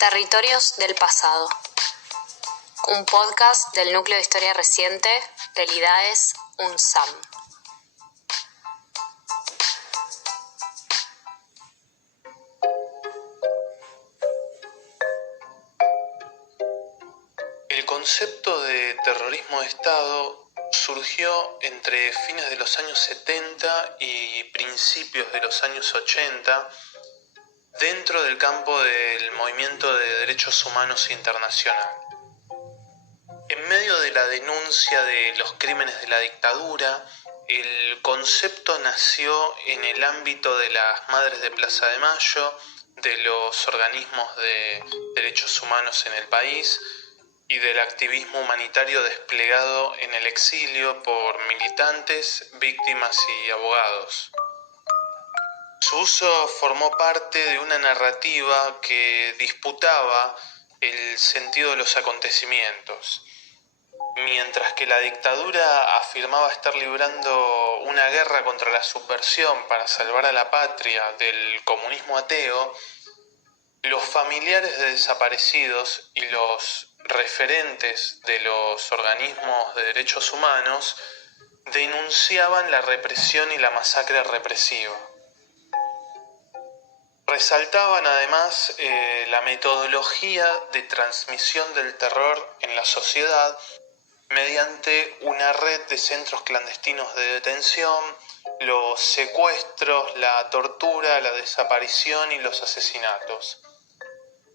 Territorios del pasado. Un podcast del Núcleo de Historia Reciente del IDAES UNSAM. El concepto de terrorismo de Estado surgió entre fines de los años 70 y principios de los años 80 dentro del campo del movimiento de derechos humanos internacional. En medio de la denuncia de los crímenes de la dictadura, el concepto nació en el ámbito de las Madres de Plaza de Mayo, de los organismos de derechos humanos en el país y del activismo humanitario desplegado en el exilio por militantes, víctimas y abogados. Su uso formó parte de una narrativa que disputaba el sentido de los acontecimientos. Mientras que la dictadura afirmaba estar librando una guerra contra la subversión para salvar a la patria del comunismo ateo, los familiares de desaparecidos y los referentes de los organismos de derechos humanos denunciaban la represión y la masacre represiva. Resaltaban además la metodología de transmisión del terror en la sociedad mediante una red de centros clandestinos de detención, los secuestros, la tortura, la desaparición y los asesinatos.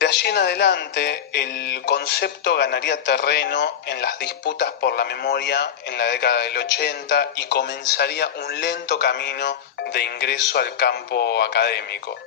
De allí en adelante, el concepto ganaría terreno en las disputas por la memoria en la década del 80 y comenzaría un lento camino de ingreso al campo académico.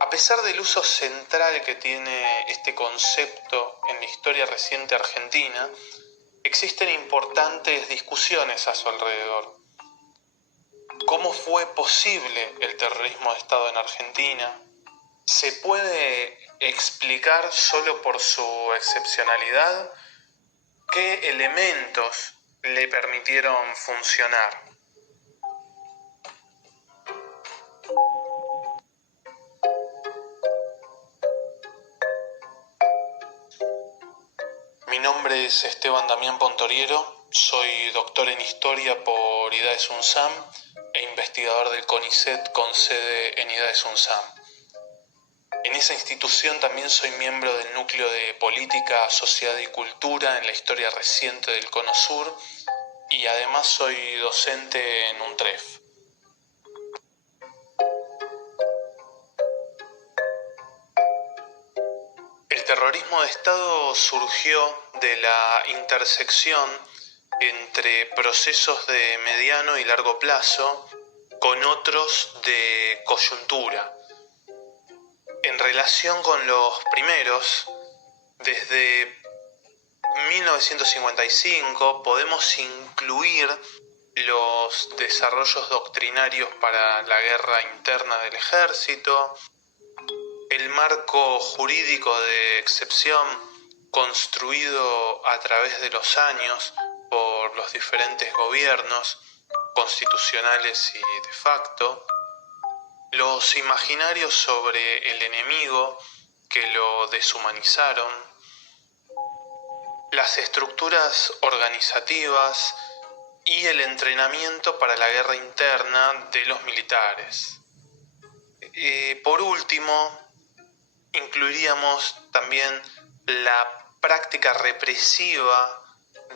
A pesar del uso central que tiene este concepto en la historia reciente argentina, existen importantes discusiones a su alrededor. ¿Cómo fue posible el terrorismo de Estado en Argentina? ¿Se puede explicar solo por su excepcionalidad? ¿Qué elementos le permitieron funcionar? Mi nombre es Esteban Damián Pontoriero, soy doctor en Historia por IDAES UNSAM e investigador del CONICET con sede en IDAES UNSAM. En esa institución también soy miembro del Núcleo de Política, Sociedad y Cultura en la historia reciente del Cono Sur y además soy docente en UNTREF. El terrorismo de Estado surgió de la intersección entre procesos de mediano y largo plazo con otros de coyuntura. En relación con los primeros, desde 1955 podemos incluir los desarrollos doctrinarios para la guerra interna del ejército, el marco jurídico de excepción construido a través de los años por los diferentes gobiernos constitucionales y de facto, los imaginarios sobre el enemigo que lo deshumanizaron, las estructuras organizativas y el entrenamiento para la guerra interna de los militares. Por último, incluiríamos también la práctica represiva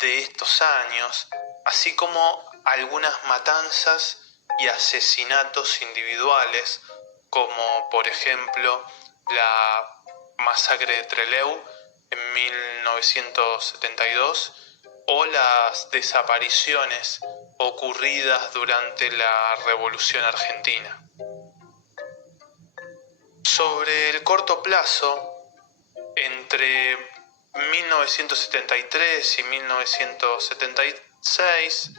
de estos años, así como algunas matanzas y asesinatos individuales, como por ejemplo la masacre de Trelew en 1972 o las desapariciones ocurridas durante la Revolución Argentina. Sobre el corto plazo, entre 1973 y 1976,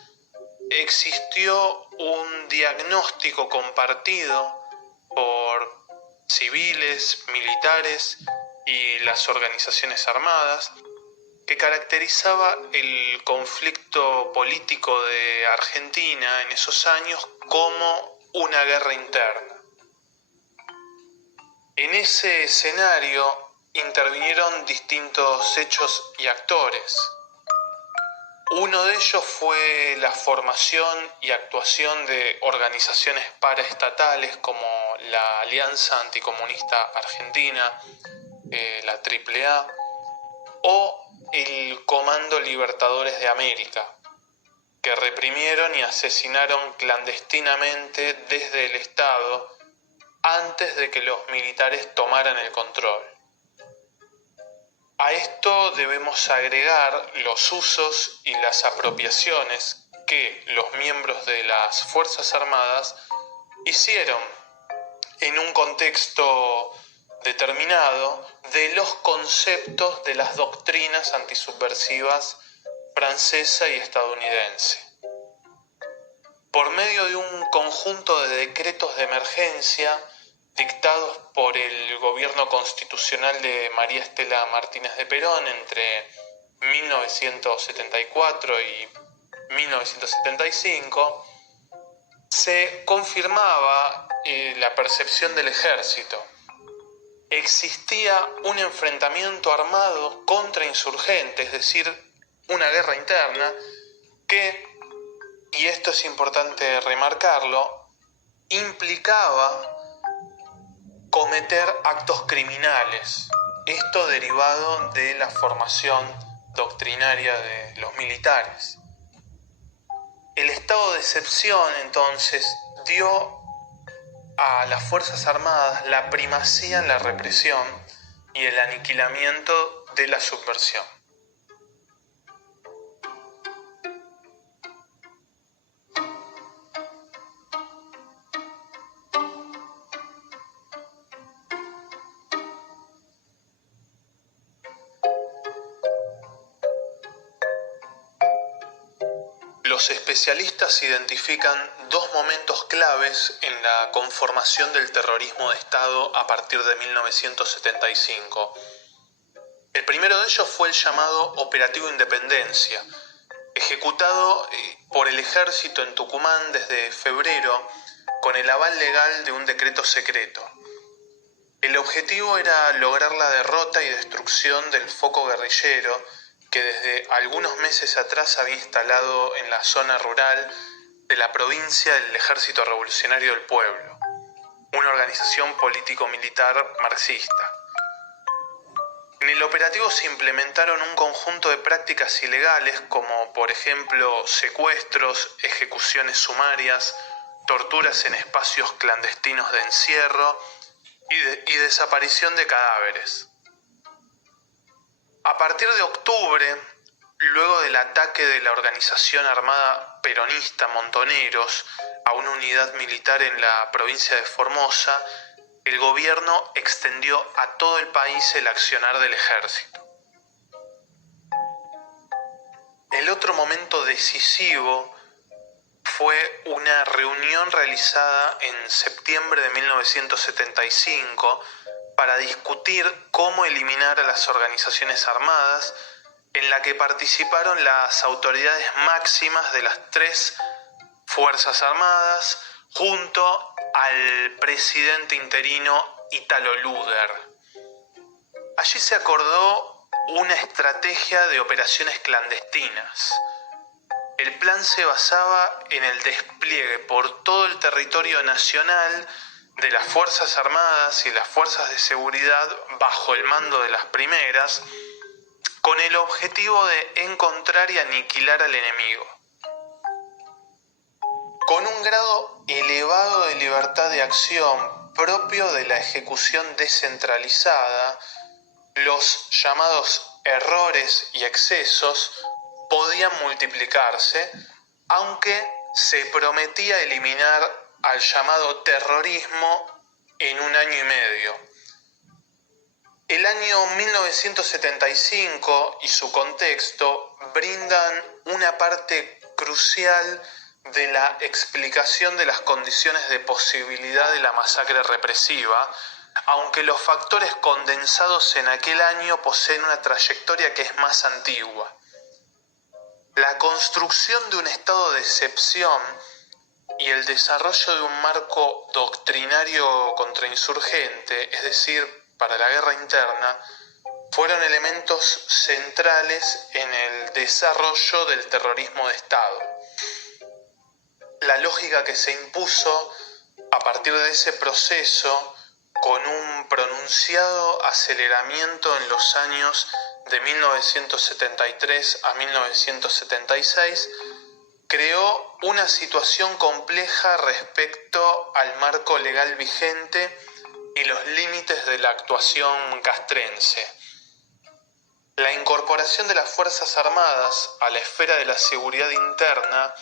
existió un diagnóstico compartido por civiles, militares y las organizaciones armadas que caracterizaba el conflicto político de Argentina en esos años como una guerra interna. En ese escenario intervinieron distintos hechos y actores. Uno de ellos fue la formación y actuación de organizaciones paraestatales como la Alianza Anticomunista Argentina, la AAA, o el Comando Libertadores de América, que reprimieron y asesinaron clandestinamente desde el Estado antes de que los militares tomaran el control. A esto debemos agregar los usos y las apropiaciones que los miembros de las Fuerzas Armadas hicieron en un contexto determinado de los conceptos de las doctrinas antisubversivas francesa y estadounidense. Por medio de un conjunto de decretos de emergencia dictados por el gobierno constitucional de María Estela Martínez de Perón entre 1974 y 1975, se confirmaba la percepción del ejército. Existía un enfrentamiento armado contra insurgentes, es decir, una guerra interna que, y esto es importante remarcarlo, implicaba cometer actos criminales, esto derivado de la formación doctrinaria de los militares. El estado de excepción, entonces, dio a las Fuerzas Armadas la primacía en la represión y el aniquilamiento de la subversión. Los especialistas identifican dos momentos claves en la conformación del terrorismo de Estado a partir de 1975. El primero de ellos fue el llamado Operativo Independencia, ejecutado por el ejército en Tucumán desde febrero con el aval legal de un decreto secreto. El objetivo era lograr la derrota y destrucción del foco guerrillero que desde algunos meses atrás había instalado en la zona rural de la provincia el Ejército Revolucionario del Pueblo, una organización político-militar marxista. En el operativo se implementaron un conjunto de prácticas ilegales como, por ejemplo, secuestros, ejecuciones sumarias, torturas en espacios clandestinos de encierro y desaparición de cadáveres. A partir de octubre, luego del ataque de la organización armada peronista Montoneros a una unidad militar en la provincia de Formosa, el gobierno extendió a todo el país el accionar del ejército. El otro momento decisivo fue una reunión realizada en septiembre de 1975 para discutir cómo eliminar a las organizaciones armadas, en la que participaron las autoridades máximas de las tres Fuerzas Armadas, junto al presidente interino Italo Luder. Allí se acordó una estrategia de operaciones clandestinas. El plan se basaba en el despliegue por todo el territorio nacional de las Fuerzas Armadas y las Fuerzas de Seguridad bajo el mando de las primeras, con el objetivo de encontrar y aniquilar al enemigo. Con un grado elevado de libertad de acción propio de la ejecución descentralizada, los llamados errores y excesos podían multiplicarse, aunque se prometía eliminar al llamado terrorismo en un año y medio. El año 1975 y su contexto brindan una parte crucial de la explicación de las condiciones de posibilidad de la masacre represiva, aunque los factores condensados en aquel año poseen una trayectoria que es más antigua. La construcción de un estado de excepción y el desarrollo de un marco doctrinario contrainsurgente, es decir, para la guerra interna, fueron elementos centrales en el desarrollo del terrorismo de Estado. La lógica que se impuso a partir de ese proceso, con un pronunciado aceleramiento en los años de 1973 a 1976, creó una situación compleja respecto al marco legal vigente y los límites de la actuación castrense. La incorporación de las Fuerzas Armadas a la esfera de la seguridad interna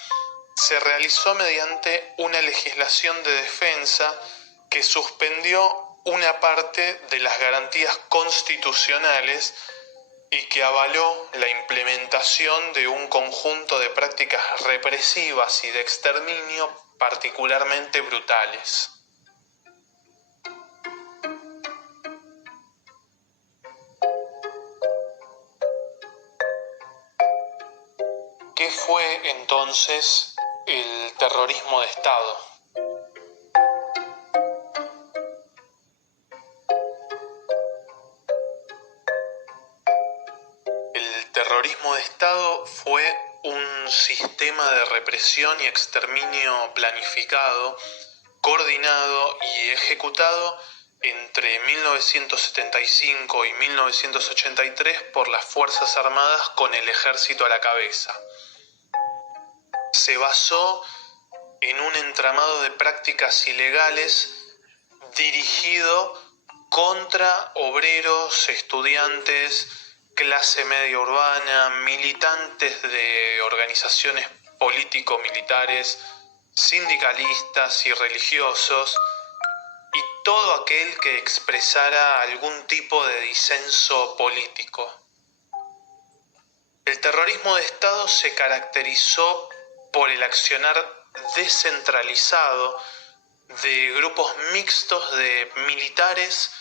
se realizó mediante una legislación de defensa que suspendió una parte de las garantías constitucionales y que avaló la implementación de un conjunto de prácticas represivas y de exterminio particularmente brutales. ¿Qué fue entonces el terrorismo de Estado? El terrorismo de Estado fue un sistema de represión y exterminio planificado, coordinado y ejecutado entre 1975 y 1983 por las Fuerzas Armadas con el ejército a la cabeza. Se basó en un entramado de prácticas ilegales dirigido contra obreros, estudiantes, clase media urbana, militantes de organizaciones político-militares, sindicalistas y religiosos, y todo aquel que expresara algún tipo de disenso político. El terrorismo de Estado se caracterizó por el accionar descentralizado de grupos mixtos de militares,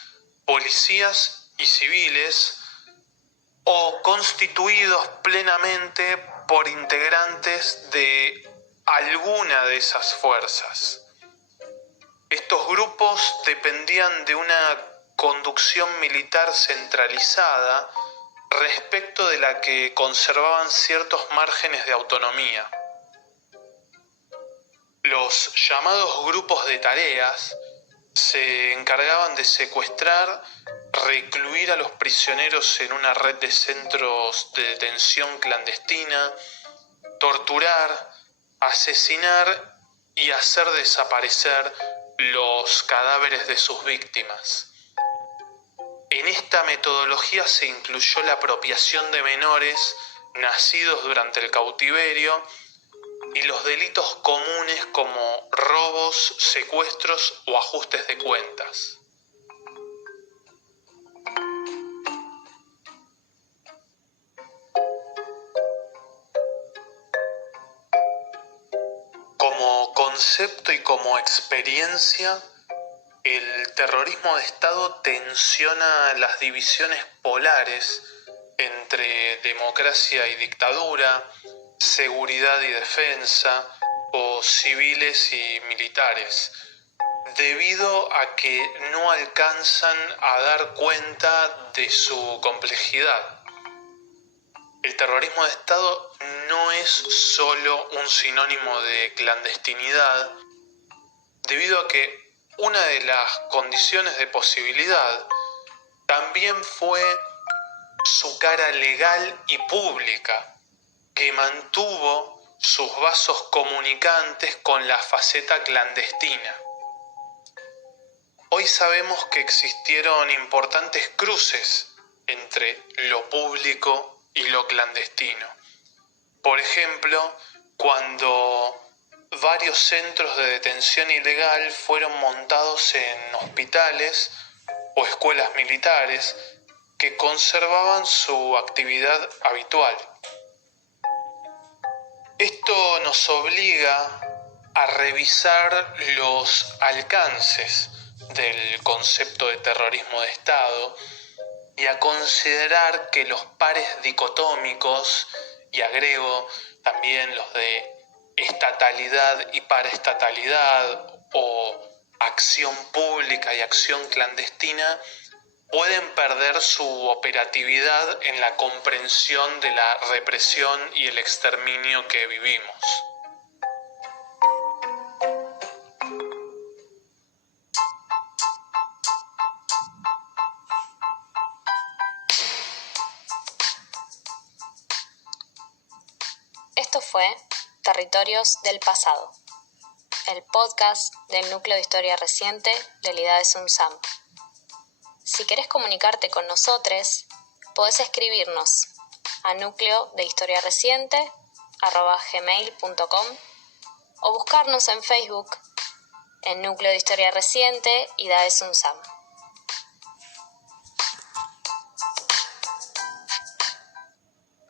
policías y civiles, o constituidos plenamente por integrantes de alguna de esas fuerzas. Estos grupos dependían de una conducción militar centralizada respecto de la que conservaban ciertos márgenes de autonomía. Los llamados grupos de tareas se encargaban de secuestrar, recluir a los prisioneros en una red de centros de detención clandestina, torturar, asesinar y hacer desaparecer los cadáveres de sus víctimas. En esta metodología se incluyó la apropiación de menores nacidos durante el cautiverio y los delitos comunes como robos, secuestros o ajustes de cuentas. Como concepto y como experiencia, el terrorismo de Estado tensiona las divisiones polares entre democracia y dictadura, seguridad y defensa, o civiles y militares, debido a que no alcanzan a dar cuenta de su complejidad. El terrorismo de Estado no es solo un sinónimo de clandestinidad, debido a que una de las condiciones de posibilidad también fue su cara legal y pública, que mantuvo sus vasos comunicantes con la faceta clandestina. Hoy sabemos que existieron importantes cruces entre lo público y lo clandestino. Por ejemplo, cuando varios centros de detención ilegal fueron montados en hospitales o escuelas militares que conservaban su actividad habitual. Esto nos obliga a revisar los alcances del concepto de terrorismo de Estado y a considerar que los pares dicotómicos, y agrego también los de estatalidad y paraestatalidad o acción pública y acción clandestina pueden perder su operatividad en la comprensión de la represión y el exterminio que vivimos. Esto fue Territorios del Pasado, el podcast del Núcleo de Historia Reciente del IDAES UNSAM. Si querés comunicarte con nosotros, podés escribirnos a nucleodehistoriareciente@gmail.com o buscarnos en Facebook en Núcleo de Historia Reciente IDAES UNSAM.